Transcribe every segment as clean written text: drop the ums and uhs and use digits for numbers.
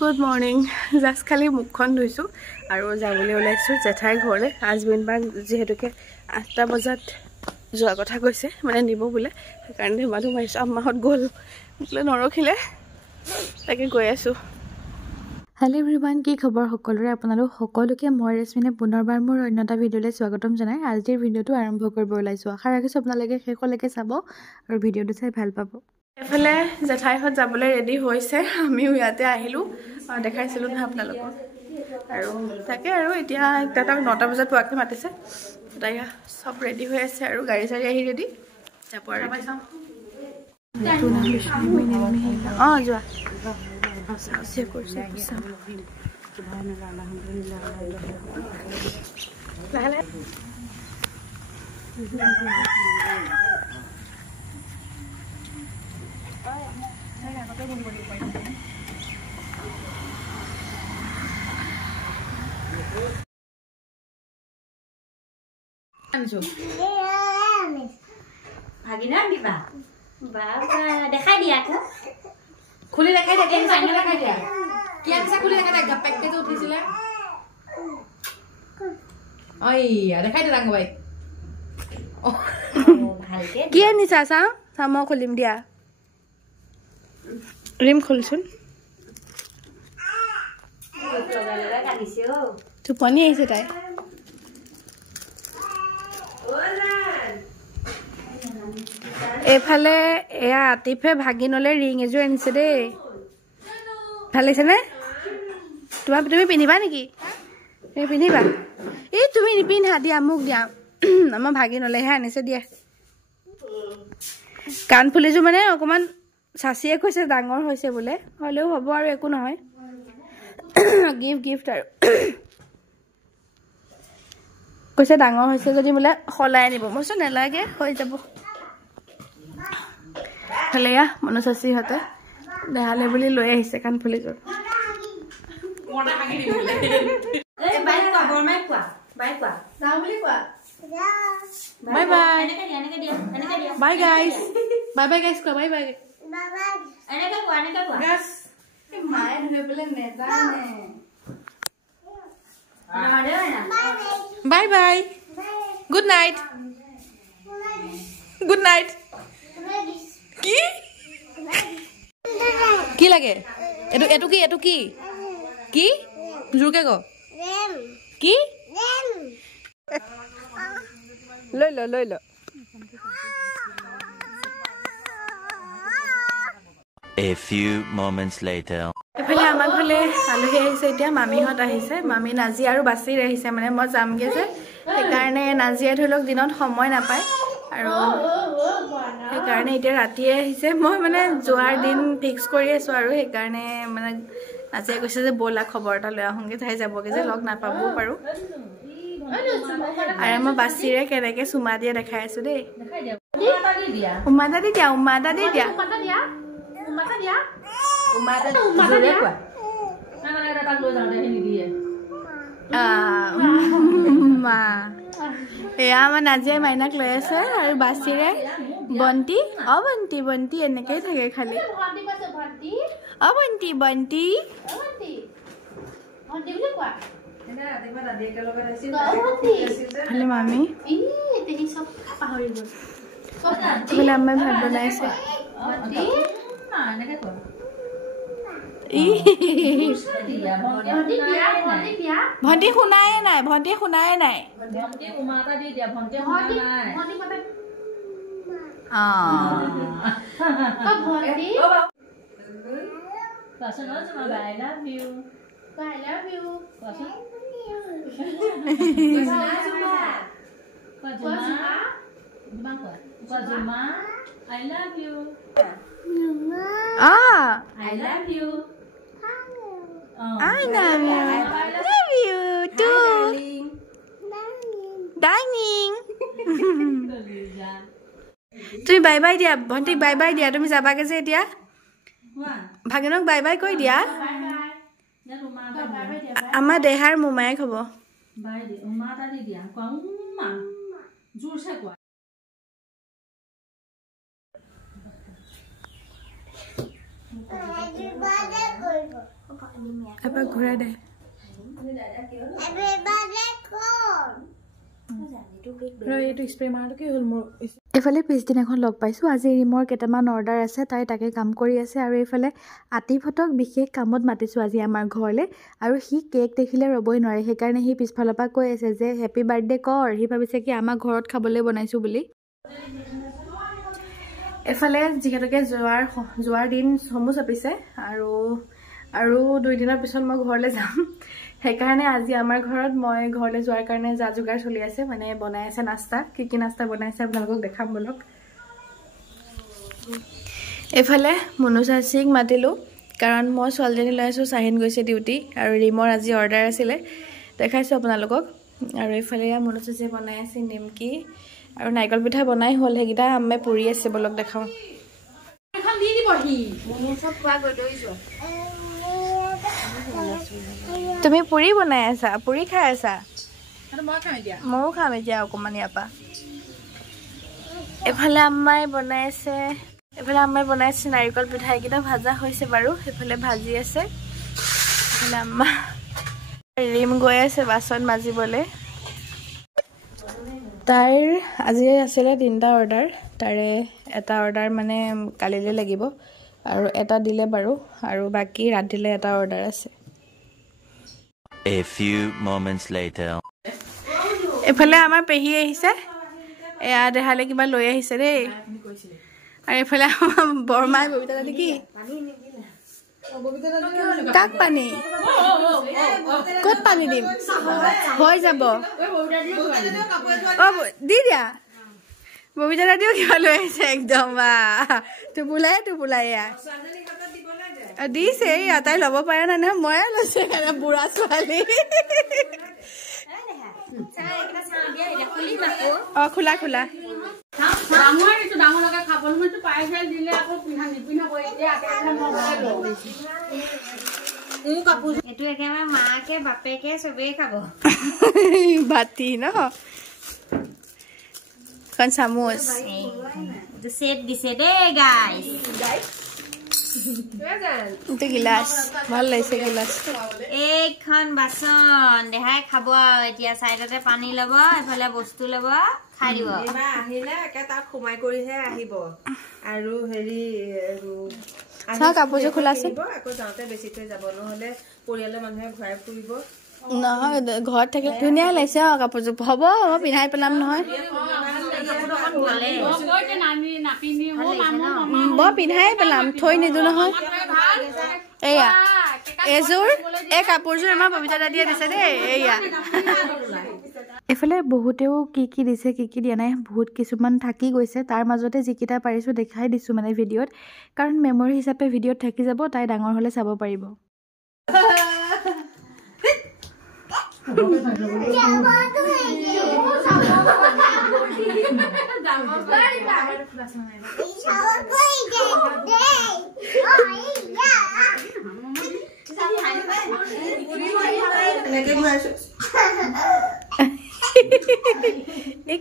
Good morning. Just খালি মুখখন ধুইছো আৰু যাবলৈ ওলাইছো জেঠাই ঘৰলে হাজবেণ্ড বা যেহেতুকে 8টা বজাত যোৱা কথা কৈছে মানে নিব বুলে সেইকাৰণে মানুহ মাইছো আম্মাহত গ'ল বুলে নৰখিলে তাকে গৈ আছো Hello everyone কি খবৰ সকলোৰে আপোনালোক সকলোকে মই ৰেছমিনে পুনৰবাৰ মোৰ অন্যটা ভিডিঅ'লৈ স্বাগতম জনাই আজিৰ ভিডিঅ'টো আৰম্ভ কৰিব ওলাইছো আশা ৰাখিছো আপোনালোকে শেষলৈকে চাব আৰু ভিডিঅ'টো চাই ভাল পাব এফালে জেঠাইহত যাবলৈ ৰেডি হৈছে আমিও ইয়াতে আহিলো দেখাইছিলো না আপোনালোকক আৰু তাকে আৰু এতিয়া এটা 9টা বজাত পোৱাকে মাতিছে তাইয়া সব ৰেডি হৈ আছে আৰু গাড়ী চাৰি আহি ৰেডি যাব আৰু যোৱা Saya kursi besar. Agina biba. Baba, dekhai dia aku. খুলি দেখাই দে ফাইনাল দেখাই দে কি আছে খুলি দেখাই দে গপেক কে যে উঠিছিলে ওই দেখাই দে রাঙ্গ ভাই ও ভালকে কি আনিছা চাম খুলিম দিয়া ৰিম খুলছুন লগা কাটিছে ও টোপনি আহিছে তাই এফালে এয়া আতিফে ভাগিনলে ৰিং এজোৰ আনিছে দেই ভাল লাগিছে নে তুমি পিন্ধিবা নেকি তুমি পিন্ধিবা এই তুমি নিপিন্ধা দিয়া মোক দিয়া আমাৰ ভাগিনলেহে আনিছে দিয়া কাণ ফুলিছো মানে অকমান চাচিয়ে কৈছে ডাঙৰ হৈছে বোলে হলেও হ'ব আৰু একো নহয় গিফট আৰু কৈছে ডাঙৰ হৈছে যদি বোলে খলাই আনিব মইছো নেলাগে হৈ যাব Hello, Manusasi hate. Dehale boli loye ahise kan phuli jor. Mona hagi di bole. Eh bye kwa bormai kwa. Bye kwa. Jao boli kwa. Bye bye. Aneka dia. Bye guys. Bye bye guys kwa bye bye. Bye bye. Aneka kwa. Guys. Mai dhore bole nezane. Ada mana? Bye bye. Good night. Good night. কি কি লাগে এটু কি কি জুরকে গো কি লৈ ল A few moments later এফালে আমাৰ ঘৰলে আলহী আহিছে এতিয়া মামীহত আহিছে মামী নাজি আৰু বাছি আহিছে মানে মই যামগে যে সেইকাৰণে নাজিয়ে ধৰিলক দিনত সময় নাপায় আৰু সেইকাৰণে এতিয়া ৰাতিয়ে আহিছে মই মানে যোৱাৰ দিন ফিক্স কৰি আছো আৰু সেইকাৰণে মানে নাজিয়ে কৈছে যে বলা খবৰ এটা লৈ আহোঁগে তাই যাবগে যে লগ নাপাবও পাৰো আৰু মই বাছিৰে কেনেকে চুমা দিয়ে দেখাই আছো দেই উমাটা দি দিয়া জুৰে কোৱা না এটা তাক লৈ যাওঁতে হেনি দিয়ে মা এয়া আমাৰ নাজিয়ে মাইনাক লৈ আছে আৰু বাছিৰে বন্তি এনেকেই থাকে খালি বন্তি ভালে মামী বোলে আম্মাই ভাত বনাইছে ভন্টি শুনাই নাই উমাটা দি দিয়া ভন্টি I love you. I love you too darling তুমি বাই বাই দিয়া ভন্টিক বাই বাই দিয়া তুমি যাবাগে যে এতিয়া ভাগিনক বাই বাই কৈ দিয়া আমাৰ দেহাৰ মোমায়েক হ'ব বাই দি উমাটা দি দিয়া কোৱা উমা জোৰছে কোৱা Happy birthday. এবাৰ ঘূৰাই দে এইটো স্প্ৰে মাৰটো কি হ'ল মোৰ এইফালে পিছদিনাখন লগ পাইছোঁ আজি ৰিমৰ কেইটামান অৰ্ডাৰ আছে তাই তাকে কাম কৰি আছে আৰু এইফালে আতিফহঁতক বিশেষ কামত মাতিছোঁ আজি আমাৰ ঘৰলৈ আৰু সি কেক দেখিলে ৰ'বই নোৱাৰে সেইকাৰণে সি পিছফালৰ পৰা কৈ আছে যে হেপী বাৰ্থডে কৰ সি ভাবিছে কি আমাৰ ঘৰত খাবলৈ বনাইছোঁ বুলি এইফালে যিহেতুকে যোৱাৰ দিন চমু চাপিছে আৰু 2 দিনৰ পিছত মই ঘৰলৈ যাম সেইকাৰণে আজি আমাৰ ঘৰত মই ঘৰলৈ যোৱাৰ কাৰণে যা যোগাৰ চলি আছে মানে বনাই আছে নাস্তা কি নাস্তা বনাইছে আপোনালোকক দেখাম বলক এইফালে মনু চাচিক মাতিলোঁ কাৰণ মই ছোৱালীজনী লৈ আছোঁ চাহিন গৈছে ডিউটি আৰু ৰিমৰ আজি অৰ্ডাৰ আছিলে দেখাইছোঁ আপোনালোকক আৰু এইফালে মনু চাচিয়ে বনাই আছে নিমকি আৰু নাৰিকল পিঠা বনাই হ'ল সেইকেইটা আম্মাই পুৰি আছে বলক দেখাওঁ এখন দি দিবহি তুমি পুৰি বনাই আছা পুৰি খাই আছা মই খাম এতিয়া ময়ো খাম এতিয়া অকণমান ইয়াৰ পৰা এফালে আম্মাই বনাইছে নাৰিকল পিঠা এইকেইটা ভাজা হৈছে বাৰু সেইফালে ভাজি আছে এইফালে আম্মা ৰিম গৈ আছে বাচন মাজিবলৈ তাইৰ আজি আছিলে 3টা অৰ্ডাৰ তাৰে এটা অৰ্ডাৰ মানে কালিলৈ লাগিব আৰু এটা দিলে বাৰু আৰু বাকী ৰাতিলৈ এটা অৰ্ডাৰ আছে A few moments later. এফালে আমাৰ পেহী আহিছে এয়া দেহালে কিবা লৈ আহিছে দেই আৰু এফালে বৰমাই ববিতা দাদি কি কাক পানী ক'ত পানী দিম হৈ যাব দি দিয়া ববিতা দাদিও কিবা লৈ আহিছে একদম টোপোলাই দিছে তাই ল'ব পাৰে নাই নহয় ময়ে লৈছে বুঢ়া ছোৱালী খোলা মাকে বাপেকে চবেই খাব বাতি ন খন চামুচ সেট দিছে দেই গাইস গিলাচ ভাল লাগিছে গিলাচ এইখন বাচন দেখাই খাব এতিয়া সাইডতে পানী লব এফালে বস্তু লব খাই দিব এবা আহিলে একে তাত খুমাই কৰিহে আহিব আৰু হেৰি চাও কাপোৰযোৰ খোলা আছে আকৌ যাওঁতে বেছি থৈ যাব নহলে পৰিয়ালৰ মানুহে ঘূৰাই ফুৰিব নহয় ঘৰত থাকিলে ধুনীয়া লাগিছে কাপোৰযোৰ হ'ব পিন্ধাই পেলাম নহয় বৰ পিন্ধাই পেলাম থৈ নিদো নহয় এয়া এযোৰ এই কাপোৰযোৰ আমাৰ ববিতা দাদিয়ে দিছে দেই এয়া এইফালে বহুতেও কি দিছে কি দিয়া নাই বহুত কিছুমান থাকি গৈছে তাৰ মাজতে যিকেইটা পাৰিছোঁ দেখাই দিছোঁ মানে ভিডিঅ'ত কাৰণ মেমৰি হিচাপে ভিডিঅ'ত থাকি যাব তাই ডাঙৰ হ'লে চাব পাৰিব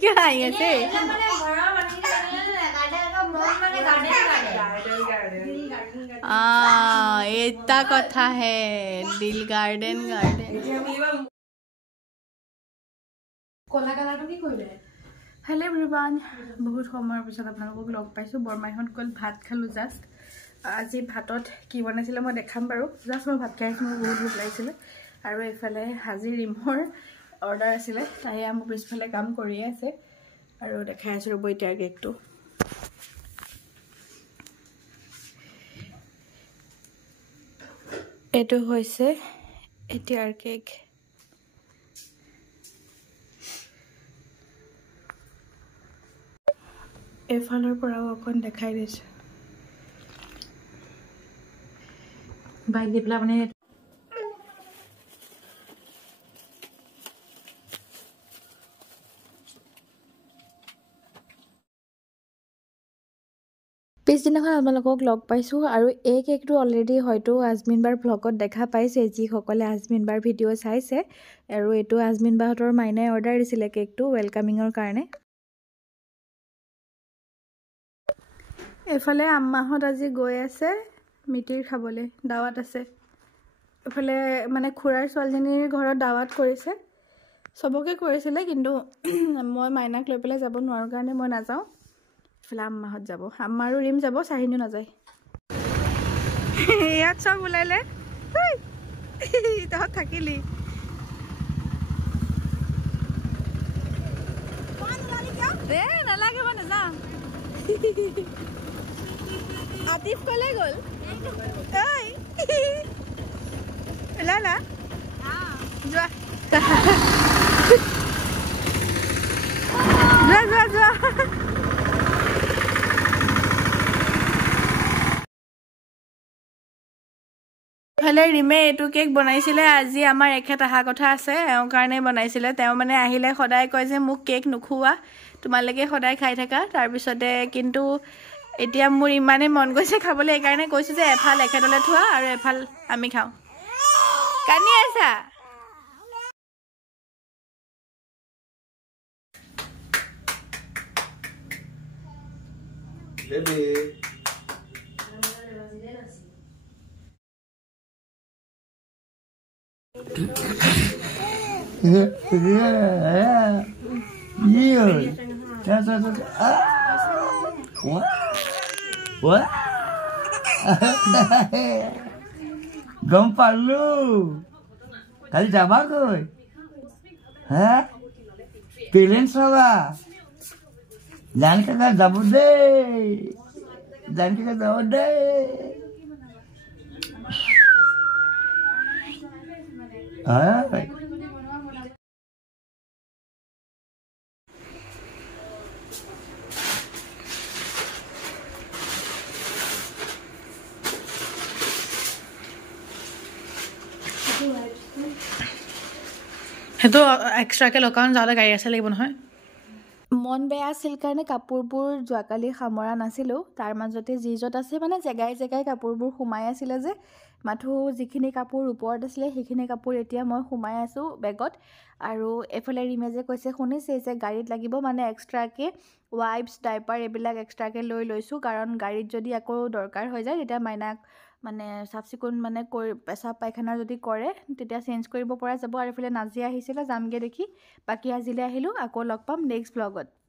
কিয় আহি আছে এটা কথা হে দিল গাৰ্ডেন কলা কালাৰটো কি কৰিলে হেল্ল' এভৰিৱান বহুত সময়ৰ পিছত আপোনালোকক লগ পাইছোঁ বৰমাইহঁত গ'ল ভাত খালোঁ জাষ্ট আজি ভাতত কি বনাইছিলে মই দেখাম বাৰু জাষ্ট মই ভাত খাই আছোঁ মোৰ বহুত ভোক লাগিছিলে আৰু এইফালে আজি ৰিমৰ অৰ্ডাৰ আছিলে তাই মোৰ পিছফালে কাম কৰিয়ে আছে আৰু দেখাই আছোঁ ৰ'ব এতিয়াৰ কেকটো এইটো হৈছে এতিয়াৰ কেক এইফালৰ পৰাও অকণ দেখাই দিছোঁ বাইক দি পেলাই মানে পিছদিনাখন আপোনালোকক লগ পাইছোঁ আৰু এই কেকটো অলৰেডি হয়তো আজমিন বাৰ ভ্লগত দেখা পাইছে যিসকলে আজমিন বাৰ ভিডিঅ' চাইছে আৰু এইটো আজমিন বাহঁতৰ মাইনাই অৰ্ডাৰ দিছিলে কেকটো ৱেলকামিঙৰ কাৰণে এইফালে আম্মাহঁত আজি গৈ আছে মিতিৰ খাবলৈ দাৱাত আছে এফালে মানে খুৰাৰ ছোৱালীজনীৰ ঘৰত দাৱাত কৰিছে সবকে কৰিছিলে কিন্তু মই মাইনাক লৈ পেলাই যাব নোৱাৰো কাৰণে মই নাযাওঁ এফালে আম্মাহঁত যাব আম্মা আৰু ৰিম যাব চাহিনু নাযায় ইয়াত চব ওলাইলে তহঁত থাকিলি দে নালাগে মই নাযাওঁ আতিফ কলে গ'ল ঐ লালা যোৱা যোৱা যোৱা যোৱা ভালে ৰিমে এইটো কেক বনাইছিলে আজি আমাৰ এখেত অহা কথা আছে এওঁৰ কাৰণে বনাইছিলে তেওঁ মানে আহিলে সদায় কয় যে মোক কেক নোখোৱা তোমালোকে সদায় খাই থাকা তাৰপিছতে কিন্তু এতিয়া মোৰ ইমানে মন গৈছে খাবলৈ এইকাৰণে কৈছোঁ যে এফাল এখেতলৈ থোৱা আৰু এফাল আমি খাওঁ কানি আছা What? Gom palu. Kali jawab koi. Hah? Pilihan sawa. Jangan kagak jawab deh. Jangan kagak jawab deh. Ah. সেইটো এক্সট্ৰাকে লগান যাওঁতে গাড়ী আছে লাগিব নহয় মন বেয়া আছিল কাৰণে কাপোৰবোৰ যোৱাকালি সামৰা নাছিলোঁ তাৰ মাজতে যি য'ত আছে মানে জেগাই জেগাই কাপোৰবোৰ সোমাই আছিলে যে মাথো যিখিনি কাপোৰ ওপৰত আছিলে সেইখিনি কাপোৰ এতিয়া মই সোমাই আছোঁ বেগত আৰু এফালে ৰিমে যে কৈছে শুনিছে যে গাড়ীত লাগিব মানে এক্সট্ৰাকে ৱাইপছ ডাইপাৰ এইবিলাক এক্সট্ৰাকে লৈ লৈছোঁ কাৰণ গাড়ীত যদি আকৌ দৰকাৰ হৈ যায় তেতিয়া মাইনাক মানে চাফ চিকুণ মানে পেচাব পায়খানা যদি কৰে তেতিয়া চেঞ্জ কৰিব পৰা যাব আৰু এফালে নাজিয়া আহিছিলে যামগৈ দেখি বাকী আজিলৈ আহিলোঁ আকৌ লগ পাম নেক্সট ব্লগত